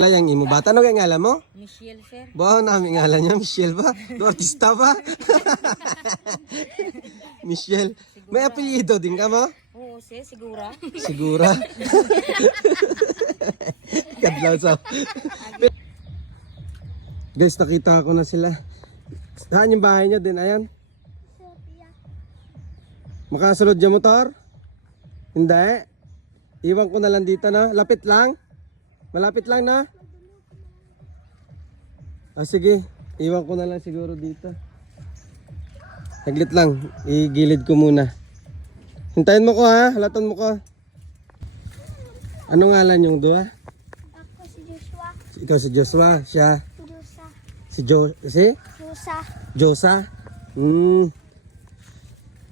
Layang imo bata. Ano kaya ngalan mo? Michelle, sir. Ba, namin ngalan niya. Michelle ba? Do artista ba? Michelle. May apelyido din ka mo? Oo, sir, sigura. Sigura. Kadlaw sa... Guys, nakita ko na sila. Saan yung bahay niya din? Ayan. Makasunod yung motor? Hindi. Iwan ko na lang dito na. Lapit lang. Malapit lang na. Ah, sige. Iwan ko na lang siguro dito. Saglit lang. Igilid ko muna. Hintayin mo ko ha. Halatan mo ko. Ano ngalan yung dua? Ako si Joshua. Ikaw si Joshua. Siya. Josa. Si Jo... Si? Josa. Josa. Hmm.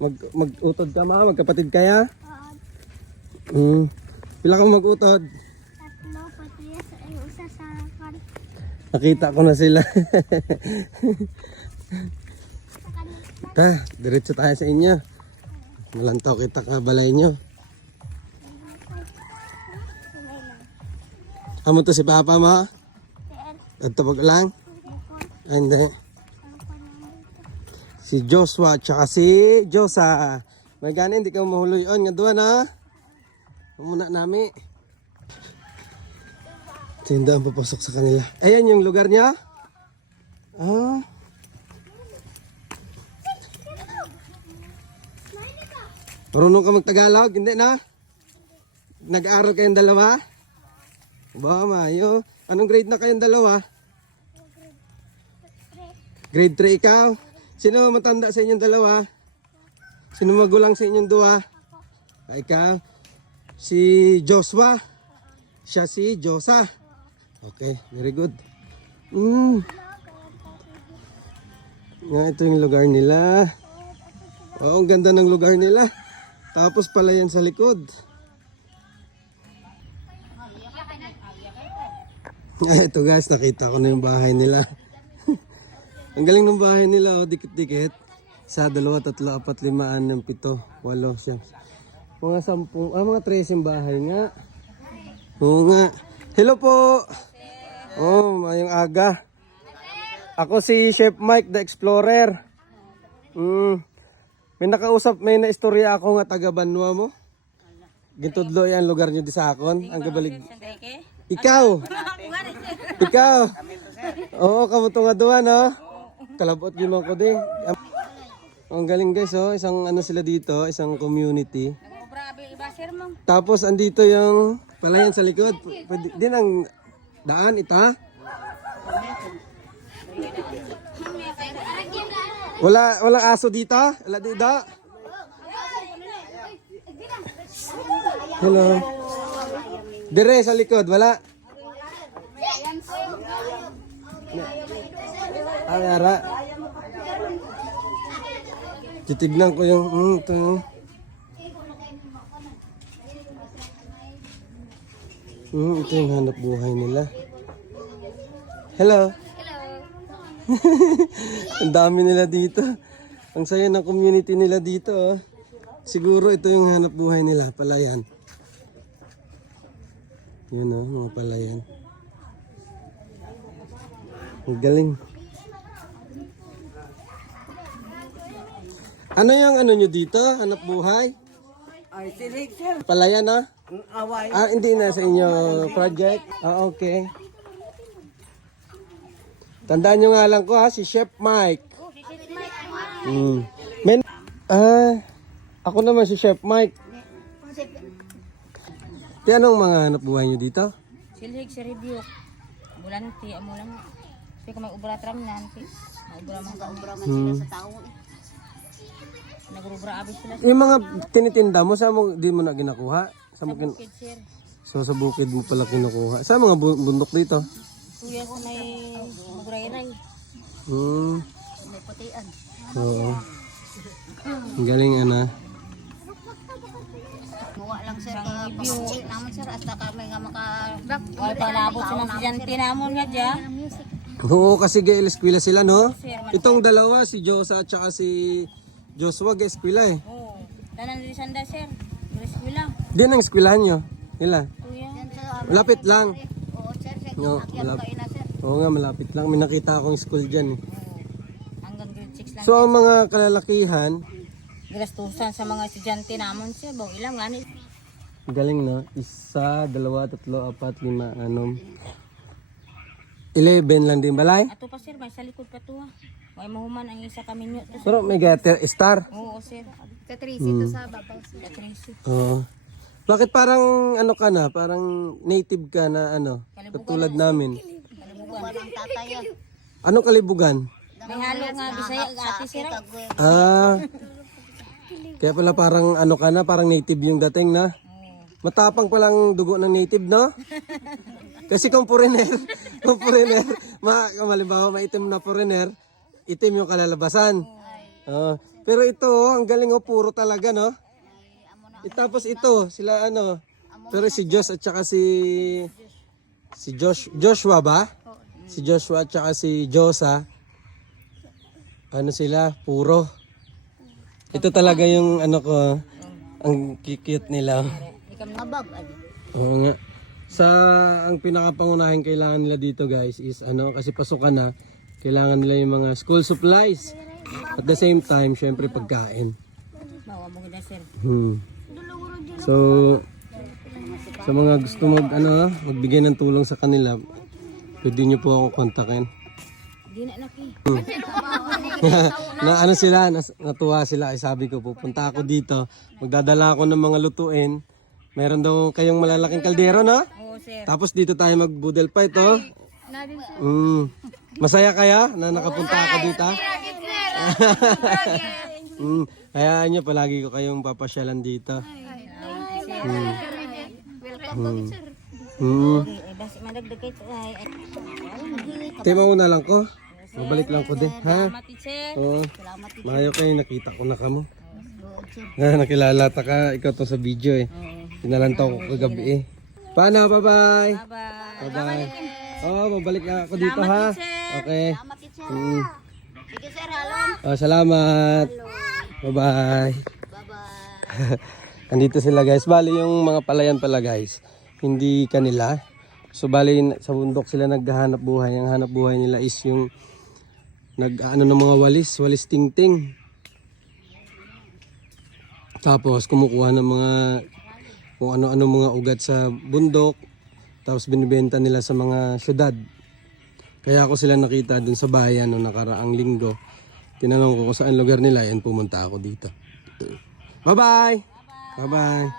Mag, mag-utod ka ma? Magkapatid kaya? Uh, Hmm. Pila kang mag-utod? Tatlo, pati sa ay usa sa kan. Nakita ko na sila. Ta, diretso tayo sa inyo. Malantaw kita ka balay nyo. Amo to si Papa mo? At tawag lang? Ah, Hindi. Si Joshua tsaka si Josa. May gani, hindi ka mahuloy on. Nga duwa na. Muna nami. Tinda ang papasok sa kanila. Ayan yung lugar niya. Ah. Marunong ka magtagalog? Hindi na? Nag-aaral kayong dalawa? Ba, mayo. Anong grade na kayong dalawa? Grade 3 ikaw? Sino matanda sa inyong dalawa? Sino magulang sa inyong dua? Ah, ikaw? Si Joshua? Siya si Josa? Okay, very good. Mm. Nga, ito yung lugar nila. Oo, ang ganda ng lugar nila. Tapos pala yan sa likod. Ay, ito guys, nakita ko na yung bahay nila. ang galing ng bahay nila, oh, dikit-dikit. Sa dalawa, tatlo, apat, lima, anim, pito, walo, siyam. Mga sampung, ah, mga tres yung bahay nga. Oo nga. Hello po! Oh, mayong aga. Ako si Chef Mike the Explorer. Mm. May nakausap, may naistorya ako nga taga Banwa mo. Gintudlo yan lugar nyo di sa akon. Ang gabalig. Ikaw! Ikaw! Oo, kamuto nga duwa, no? Kalabot yun mo ko di. Ang galing guys, oh. Isang ano sila dito, isang community. Oh. Tapos andito yung palayan sa likod. Din ang daan ita. Wala walang aso dito? Wala dito? Hello. Dire sa likod, wala. Ara. Titignan ko yung, mm, ito yung, mm, ito yung hanap buhay nila. Hello. Ang dami nila dito. Ang saya ng community nila dito. Oh. Siguro ito yung hanap buhay nila, palayan. Yun oh, mga palayan. Ang galing. Ano yung ano nyo dito? Hanap buhay? Ay, silig sir. Palayan ah? Away. Ah, hindi na sa inyo project? Ah, okay. Tandaan nyo nga lang ko ha, si Chef Mike. Mm. Men, ah, ako naman si Chef Mike. Di anong mga hanap buhay nyo dito? Silhig, si Review. Bulanti, amo lang. Kasi kung may ubra tram na, nanti. May ubra man ka ubra man sila sa tao. Nagrubra abis sila Yung mga tinitinda mo, sa mo, di mo na ginakuha? Sa mo kin- kid, sir. so, sa bukid mo pala kinukuha. Sa mga bu- bundok dito? Kuya sa may magray-ray. Hmm. May putian. Oo. Ang galing ano. Muwa lang sir ka pamangkin naman sir hasta kami nga maka Wala pa naabot sa mga estudyante namon nga dya. Oo, kasi gay eskwela sila, no? Itong dalawa, si Josa at saka si Joshua, gay eskwela eh. Oo. Tanan di sanda sir. Rescue lang. Di ang eskwelahan nyo. Nila. Kuya. Lapit lang. Oo, sir, sir. Oo, Akyat malapit. kayo na sir. Oo nga, malapit lang. May nakita akong school dyan eh. Hanggang grade 6 lang. So, ang mga kalalakihan, Gastusan sa mga estudyante namon sir. Bawang ilang gani. galing no? Isa, dalawa, tatlo, apat, lima, anom. 11 lang din balay. Ato pa sir, may sa likod pa to ha. May mahuman ang isa kami nyo to. Pero may gater, star. Oo sir. Sa Hmm. sa babaw sir. Sa 3 Oo. Bakit parang ano ka na? Parang native ka na ano? Katulad namin. Kalibugan. Ang tatay. Anong kalibugan? May halo nga bisaya ag ate sir. Ah. Kaya pala parang ano ka na, parang native yung dating na. Matapang palang dugo ng native, no? Kasi kung foreigner, kung foreigner, ma, kung halimbawa maitim na foreigner, itim yung kalalabasan. Oh. Pero ito, oh, ang galing oh, puro talaga, no? Eh, tapos ito, sila ano, pero si Josh at saka si, si Josh, Joshua ba? Si Joshua at saka si Josa, ano sila, puro. Ito talaga yung ano ko, ang cute nila. Oo nga. Sa ang pinakapangunahing kailangan nila dito guys is ano kasi pasukan na kailangan nila yung mga school supplies. At the same time, syempre pagkain. Bawa mo sir. Hmm. So sa mga gusto mag ano, magbigay ng tulong sa kanila, pwede niyo po ako kontakin. Di na laki. na ano sila, nas, natuwa sila. Ay sabi ko, pupunta ako dito. Magdadala ako ng mga lutuin. Meron daw kayong malalaking kaldero, no? Oo sir. Tapos dito tayo magbudel fight, oh. Mm. Masaya kaya na nakapunta ako dito? mm. Hayaan nyo, palagi ko kayong papasyalan dito. Mm. Mm. Mm. Eh ay. ay. Tema una lang ko. Mabalik lang ko din, ha? Salamat teacher. Oo. Mayo kayo, nakita ko na kamo. Na, nakilala ta ka, ikaw to sa video eh. Pinalantaw ko kagabi eh. Paano, bye-bye. Bye. Bye-bye. Oo, mabalik na ako dito ha. Okay. Mm. Sige sir. Oh, salamat. Bye-bye. Bye-bye. Andito sila guys. Bali yung mga palayan pala guys. Hindi kanila. So bali sa bundok sila naghahanap buhay. Ang hanap buhay nila is yung nag ano ng mga walis, walis tingting. Tapos kumukuha ng mga kung ano-ano mga ugat sa bundok. Tapos binibenta nila sa mga syudad. Kaya ako sila nakita dun sa bayan no nakaraang linggo. Tinanong ko kung saan lugar nila, yan pumunta ako dito. Bye-bye! Bye-bye!